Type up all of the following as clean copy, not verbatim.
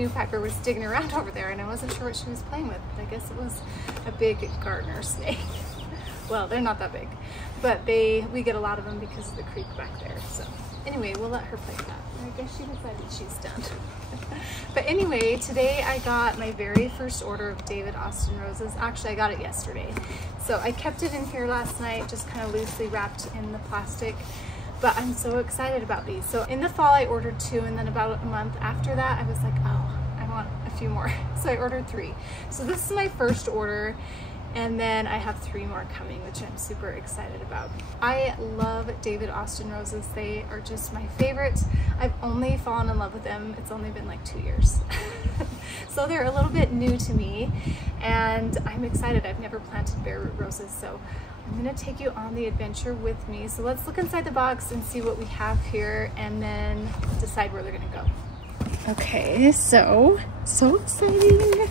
Sweet Woodpecker was digging around over there and I wasn't sure what she was playing with, but I guess it was a big gardener snake. Well, they're not that big, but we get a lot of them because of the creek back there. So anyway, we'll let her play with that. I guess she decided she's done. But anyway, today I got my very first order of David Austin roses. Actually, I got it yesterday. So I kept it in here last night, just kind of loosely wrapped in the plastic. But I'm so excited about these. So in the fall, I ordered 2, and then about a month after that, I was like, oh, I want a few more. So I ordered 3. So this is my first order. And then I have 3 more coming, which I'm super excited about. I love David Austin roses. They are just my favorite. I've only fallen in love with them. It's only been like 2 years. So they're a little bit new to me and I'm excited. I've never planted bare root roses, so I'm gonna take you on the adventure with me. So let's look inside the box and see what we have here and then decide where they're gonna go. Okay, so exciting.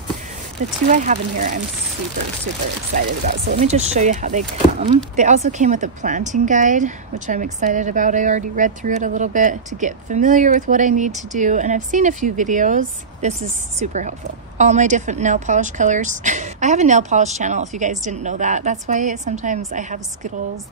The 2 I have in here I'm super excited about. So let me just show you how they come. They also came with a planting guide, which I'm excited about. I already read through it a little bit to get familiar with what I need to do, and I've seen a few videos. This is super helpful. All my different nail polish colors. I have a nail polish channel if you guys didn't know that. That's why sometimes I have Skittles,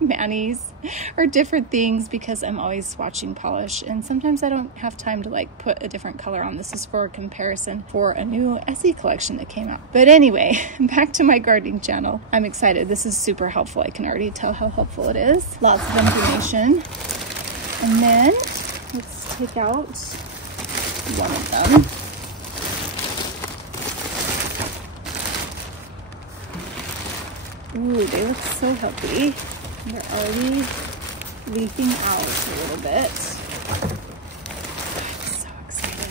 Manis, or different things because I'm always swatching polish, and sometimes I don't have time to like put a different color on. This is for a comparison for a new Essie collection that came out. But anyway, back to my gardening channel. I'm excited. This is super helpful. I can already tell how helpful it is. Lots of information. And then let's take out one of them. Ooh, they look so healthy. They're already leafing out a little bit. I'm so excited.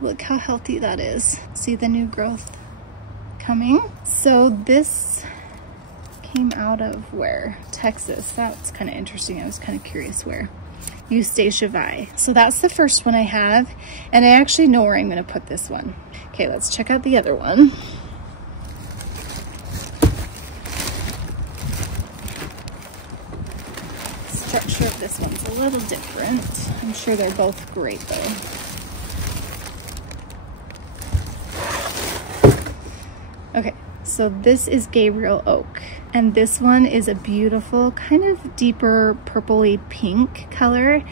Look how healthy that is. See the new growth coming? So this came out of where? Texas. That's kind of interesting. I was kind of curious where. Eustacia Vi. So that's the first one I have, and I actually know where I'm going to put this one. Okay, let's check out the other one. Structure of this one's a little different. I'm sure they're both great though. Okay, so this is Gabriel Oak, and this one is a beautiful kind of deeper purpley pink color,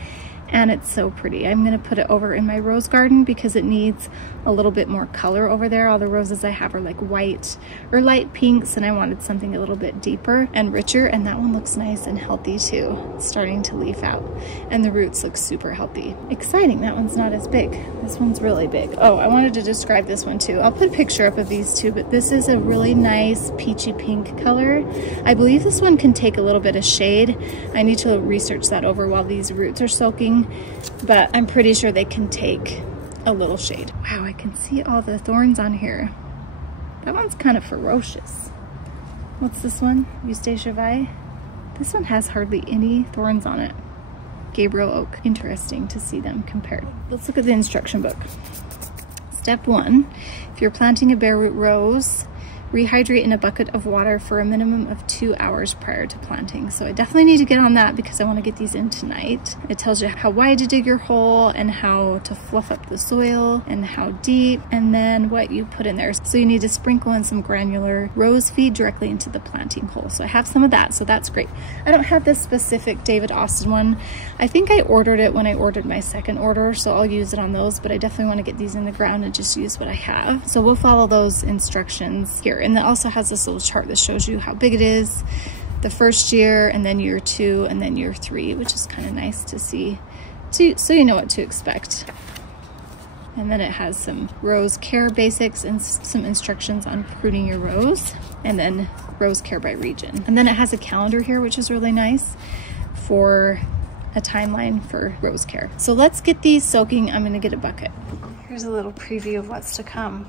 and it's so pretty. I'm gonna put it over in my rose garden because it needs a little bit more color over there. All the roses I have are like white or light pinks, and I wanted something a little bit deeper and richer, and that one looks nice and healthy too. It's starting to leaf out, and the roots look super healthy. Exciting, that one's not as big. This one's really big. Oh, I wanted to describe this one too. I'll put a picture up of these two, but this is a really nice peachy pink color. I believe this one can take a little bit of shade. I need to research that over while these roots are soaking, but I'm pretty sure they can take a little shade. Wow, I can see all the thorns on here. That one's kind of ferocious. What's this one? Eustacia Vi? This one has hardly any thorns on it. Gabriel Oak. Interesting to see them compared. Let's look at the instruction book. Step 1, if you're planting a bare root rose, rehydrate in a bucket of water for a minimum of 2 hours prior to planting. So I definitely need to get on that because I want to get these in tonight. It tells you how wide to dig your hole and how to fluff up the soil and how deep, and then what you put in there. So you need to sprinkle in some granular rose feed directly into the planting hole. So I have some of that, so that's great. I don't have this specific David Austin one. I think I ordered it when I ordered my second order, so I'll use it on those, but I definitely want to get these in the ground and just use what I have. So we'll follow those instructions here. And it also has this little chart that shows you how big it is, the first year, and then year 2, and then year 3, which is kind of nice to see, so you know what to expect. And then it has some rose care basics and some instructions on pruning your rose, and then rose care by region. And then it has a calendar here, which is really nice for a timeline for rose care. So let's get these soaking. I'm gonna get a bucket. Here's a little preview of what's to come.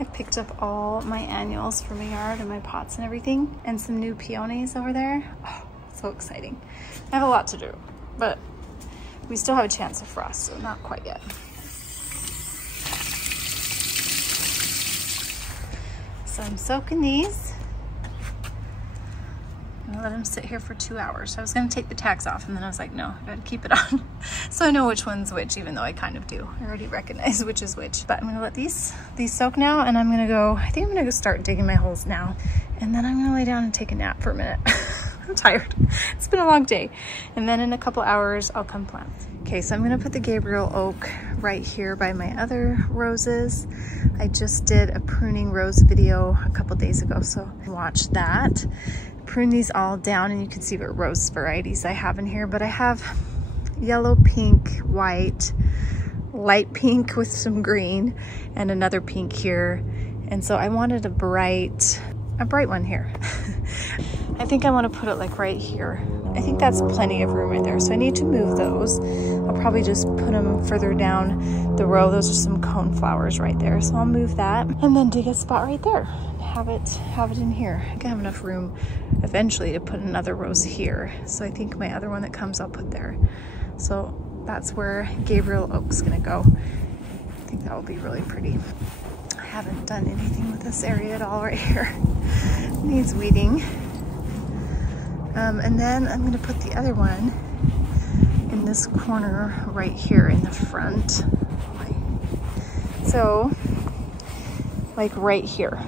I picked up all my annuals for my yard and my pots and everything, and some new peonies over there. Oh, so exciting. I have a lot to do, but we still have a chance of frost, so not quite yet. So I'm soaking these. I'm gonna let them them sit here for 2 hours. I was gonna take the tags off and then I was like, no, I gotta keep it on. So I know which one's which, even though I kind of do. I already recognize which is which. But I'm gonna let these soak now, and I'm gonna go, I think I'm gonna go start digging my holes now. And then I'm gonna lay down and take a nap for a minute. I'm tired. It's been a long day. And then in a couple hours, I'll come plant. Okay, so I'm gonna put the Gabriel Oak right here by my other roses. I just did a pruning rose video a couple days ago, so watch that. Prune these all down and you can see what rose varieties I have in here, but I have yellow, pink, white, light pink with some green, and another pink here. And so I wanted a bright one here. I think I want to put it like right here. I think that's plenty of room right there. So I need to move those. I'll probably just put them further down the row. Those are some cone flowers right there. So I'll move that and then dig a spot right there. Have it in here. I can have enough room eventually to put another rose here. So I think my other one that comes I'll put there. So that's where Gabriel Oak's gonna go. I think that will be really pretty. I haven't done anything with this area at all right here. Needs weeding. And then I'm gonna put the other one in this corner right here in the front. So, like right here.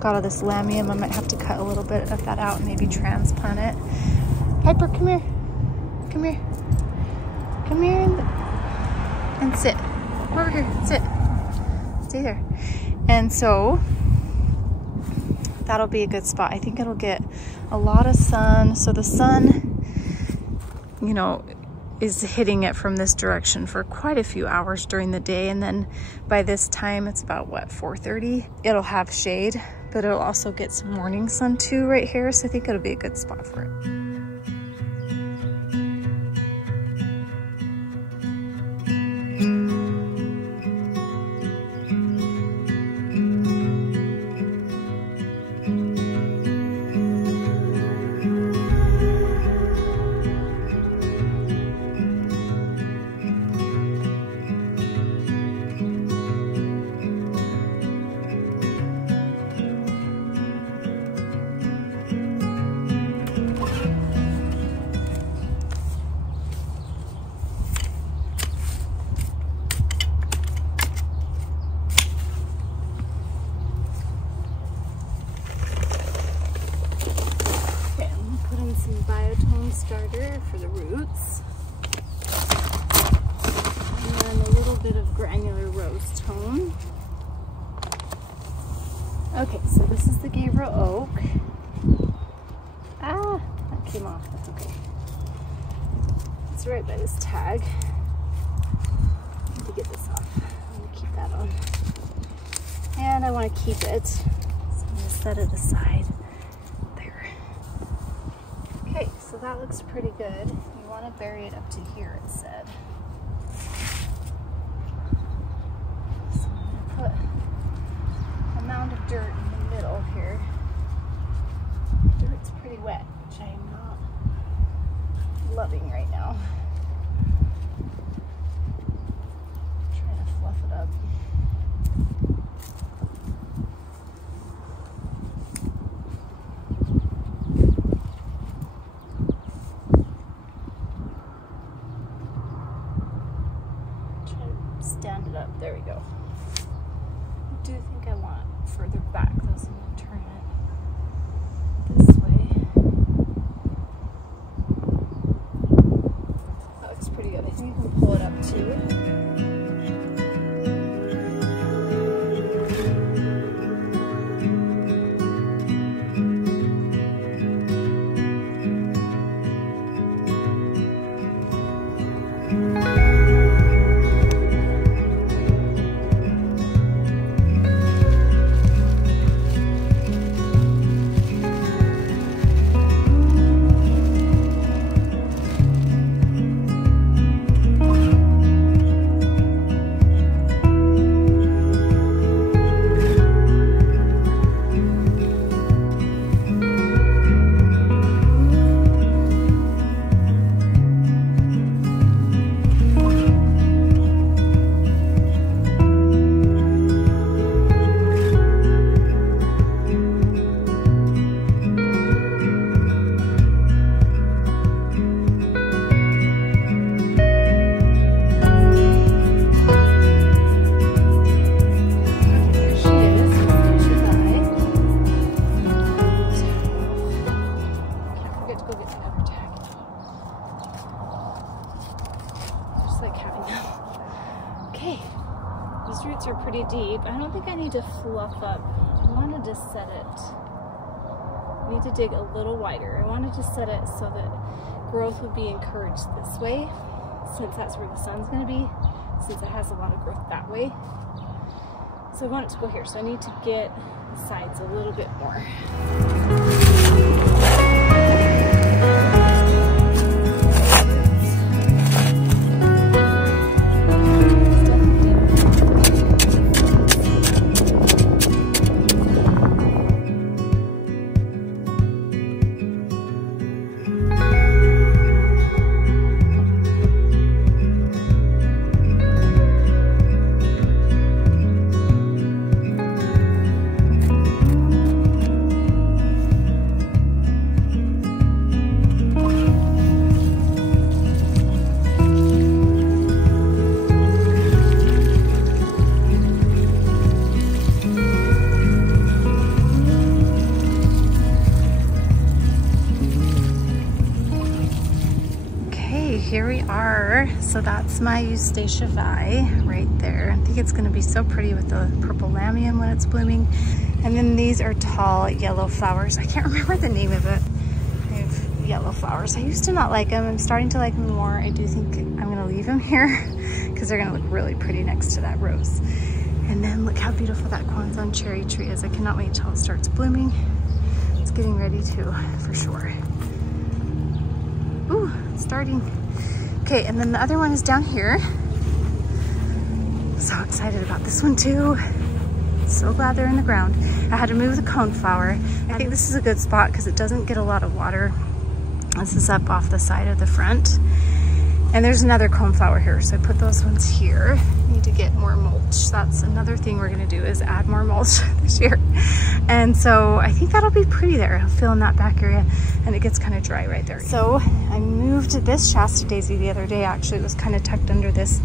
Got all this lamium. I might have to cut a little bit of that out and maybe transplant it. Piper, come here. Come here. Come here and sit. Come over here, sit. Stay there. And so, that'll be a good spot. I think it'll get a lot of sun. So the sun, you know, is hitting it from this direction for quite a few hours during the day. And then by this time, it's about what, 4:30? It'll have shade, but it'll also get some morning sun too right here. So I think it'll be a good spot for it. Starter for the roots, and then a little bit of granular rose tone. Okay, so this is the Gabriel Oak. Ah, that came off, that's okay. It's right by this tag. I need to get this off. I'm gonna keep that on. And I want to keep it, so I'm gonna set it aside. Okay, so that looks pretty good. You want to bury it up to here, it said. So I'm going to put a mound of dirt in the middle here. Dirt's pretty wet, which I am not loving right now. I'm trying to fluff it up. Stand it up. There we go. I do think I want it further back though, so I'm going to turn it this way. That looks pretty good. I think you can pull it up too. deep. I don't think I need to fluff up. I wanted to set it. I need to dig a little wider. I wanted to set it so that growth would be encouraged this way, since that's where the sun's going to be, since it has a lot of growth that way. So I want it to go here. So I need to get the sides a little bit more. Here we are. So that's my Eustacia Vi right there. I think it's going to be so pretty with the purple lamium when it's blooming. And then these are tall yellow flowers. I can't remember the name of it. I have yellow flowers. I used to not like them. I'm starting to like them more. I do think I'm going to leave them here because they're going to look really pretty next to that rose. And then look how beautiful that Kwanzan cherry tree is. I cannot wait till it starts blooming. It's getting ready to, for sure. Ooh, it's starting. Okay, and then the other one is down here. So excited about this one too. So glad they're in the ground. I had to move the coneflower. I think this is a good spot because it doesn't get a lot of water. This is up off the side of the front. And there's another coneflower here, so I put those ones here. Need to get more mulch. That's another thing we're gonna do, is add more mulch this year. And so I think that'll be pretty there. I'll fill in that back area and it gets kind of dry right there. So I moved this Shasta daisy the other day. Actually, it was kind of tucked under this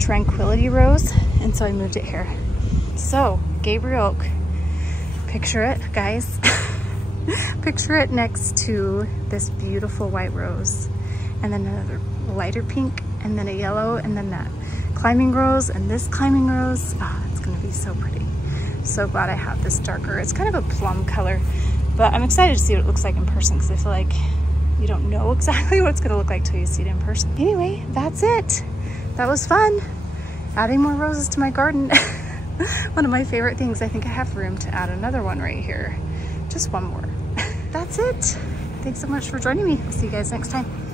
Tranquility rose. And so I moved it here. So Gabriel Oak, picture it, guys. Picture it next to this beautiful white rose, and then another lighter pink, and then a yellow, and then that climbing rose, and this climbing rose. Oh, it's gonna be so pretty. So glad I have this darker. It's kind of a plum color, but I'm excited to see what it looks like in person because I feel like you don't know exactly what it's gonna look like till you see it in person. Anyway, that's it. That was fun. Adding more roses to my garden. One of my favorite things. I think I have room to add another one right here. Just one more. That's it. Thanks so much for joining me. I'll see you guys next time.